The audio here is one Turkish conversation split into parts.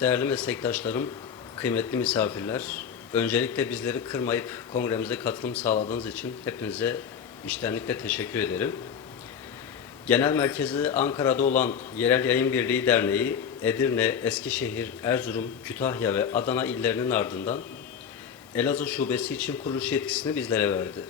Değerli meslektaşlarım, kıymetli misafirler, öncelikle bizleri kırmayıp kongremize katılım sağladığınız için hepinize içtenlikle teşekkür ederim. Genel merkezi Ankara'da olan Yerel Yayın Birliği Derneği, Edirne, Eskişehir, Erzurum, Kütahya ve Adana illerinin ardından Elazığ Şubesi için kuruluş yetkisini bizlere verdi.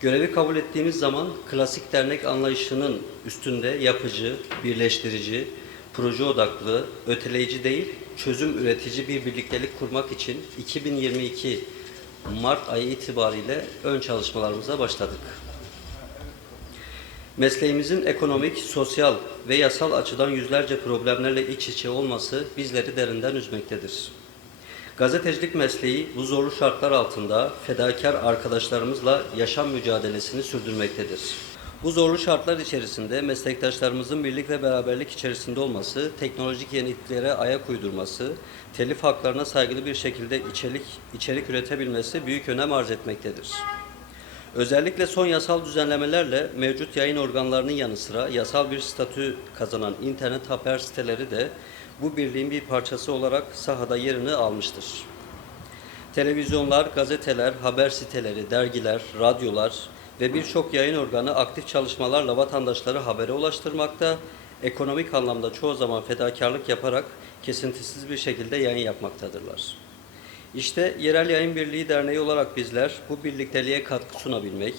Görevi kabul ettiğimiz zaman klasik dernek anlayışının üstünde yapıcı, birleştirici, proje odaklı, öteleyici değil, çözüm üretici bir birliktelik kurmak için 2022 Mart ayı itibariyle ön çalışmalarımıza başladık. Mesleğimizin ekonomik, sosyal ve yasal açıdan yüzlerce problemlerle iç içe olması bizleri derinden üzmektedir. Gazetecilik mesleği bu zorlu şartlar altında fedakar arkadaşlarımızla yaşam mücadelesini sürdürmektedir. Bu zorlu şartlar içerisinde meslektaşlarımızın birlik ve beraberlik içerisinde olması, teknolojik yeniliklere ayak uydurması, telif haklarına saygılı bir şekilde içerik, içerik üretebilmesi büyük önem arz etmektedir. Özellikle son yasal düzenlemelerle mevcut yayın organlarının yanı sıra yasal bir statü kazanan internet haber siteleri de bu birliğin bir parçası olarak sahada yerini almıştır. Televizyonlar, gazeteler, haber siteleri, dergiler, radyolar ve birçok yayın organı aktif çalışmalarla vatandaşları habere ulaştırmakta, ekonomik anlamda çoğu zaman fedakarlık yaparak kesintisiz bir şekilde yayın yapmaktadırlar. İşte Yerel Yayın Birliği Derneği olarak bizler bu birlikteliğe katkı sunabilmek,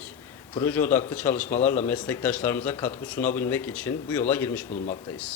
proje odaklı çalışmalarla meslektaşlarımıza katkı sunabilmek için bu yola girmiş bulunmaktayız.